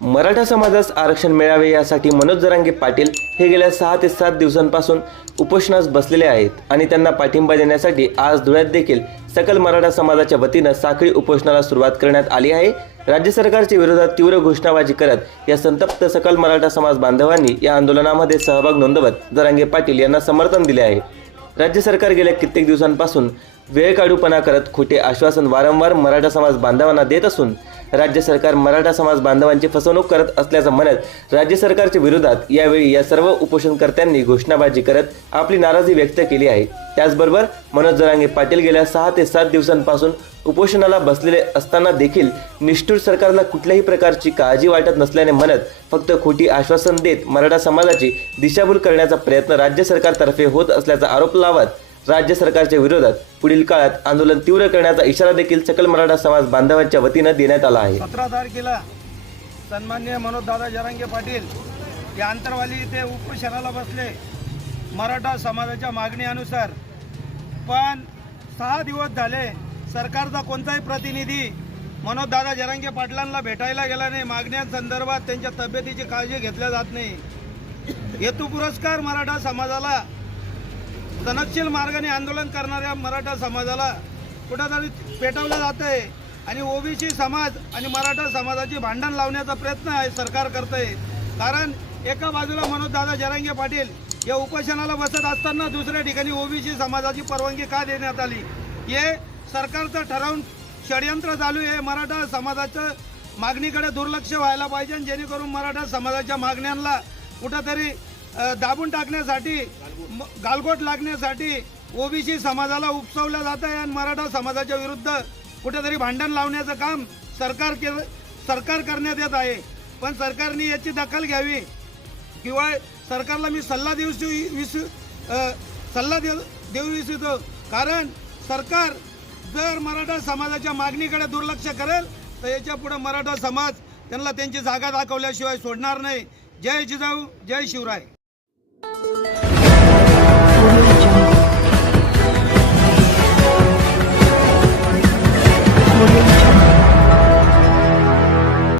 मराठा समाजास आरक्षण मिळावे यासाठी मनोज जरांगे पाटील हे गेल्या सहा ते सात दिवसांपासून उपोषणास बसलेले आहेत आणि त्यांना पाठिंबा देण्यासाठी आज धुळ्यात देखील सकल मराठा समाजाच्या वतीनं साखळी उपोषणाला सुरुवात करण्यात आली आहे. राज्य सरकारच्या विरोधात तीव्र घोषणाबाजी करत या संतप्त सकल मराठा समाज बांधवांनी या आंदोलनामध्ये सहभाग नोंदवत जरांगे पाटील यांना समर्थन दिले आहे. राज्य सरकार गेल्या कित्येक दिवसांपासून वेळकाढूपणा करत खोटे आश्वासन वारंवार मराठा समाज बांधवांना देत असून राज्य सरकार मराठा समाज बांधवांची फसवणूक करत असल्याचं म्हणत राज्य सरकारच्या विरोधात यावेळी या सर्व उपोषणकर्त्यांनी घोषणाबाजी करत आपली नाराजी व्यक्त केली आहे. त्याचबरोबर मनोज जरांगे पाटील गेल्या सहा ते सात दिवसांपासून उपोषणाला बसलेले असताना देखील निष्ठूर सरकारला कुठल्याही प्रकारची काळजी वाटत नसल्याने म्हणत फक्त खोटी आश्वासन देत मराठा समाजाची दिशाभूल करण्याचा प्रयत्न राज्य सरकारतर्फे होत असल्याचा आरोप लावत राज्य सरकारच्या विरोधात पुढील काळात आंदोलन तीव्र करण्याचा इशारा देखील सकल मराठा समाज बांधवांच्या वतीनं देण्यात आला आहे. सतरा तारखेला सन्मान्य मनोजदादा जरांगे पाटील या अंतरवाली इथे उपशहराला बसले. मराठा समाजाच्या मागणीनुसार. पण सहा दिवस झाले सरकारचा कोणताही प्रतिनिधी मनोजदादा जरांगे पाटलांना भेटायला गेला नाही. मागण्यांसंदर्भात त्यांच्या तब्येतीची काळजी घेतल्या जात नाही. हेतू पुरस्कार मराठा समाजाला सनदशील मार्गाने आंदोलन करणाऱ्या मराठा समाजाला कुठंतरी पेटवलं जात आहे आणि ओबीसी समाज आणि मराठा समाजाची भांडण लावण्याचा प्रयत्न आहे सरकार करत आहे कारण एका बाजूला मनोजदादा जरांगे पाटील या उपोषणाला बसत असताना दुसऱ्या ठिकाणी ओबीसी समाजाची परवानगी का देण्यात आली? हे सरकारचं ठरवून षडयंत्र चालू आहे. मराठा समाजाचं मागणीकडे दुर्लक्ष व्हायला पाहिजे जेणेकरून मराठा समाजाच्या मागण्यांना कुठंतरी दाबून टाकण्यासाठी गालगोट गालबोट लागण्यासाठी ओबीसी समाजाला उपसवलं जात आहे आणि मराठा समाजाच्या विरुद्ध कुठेतरी भांडण लावण्याचं काम सरकार के सरकार करण्यात येत आहे. पण सरकारने याची दखल घ्यावी. किंवा सरकारला मी सल्ला देऊ इच्छु- विसू सल्ला देऊ देऊ इच्छितो. कारण सरकार जर मराठा समाजाच्या मागणीकडे दुर्लक्ष करेल तर याच्यापुढे मराठा समाज त्यांना त्यांची जागा दाखवल्याशिवाय सोडणार नाही. जय जिजाऊ जय शिवराय.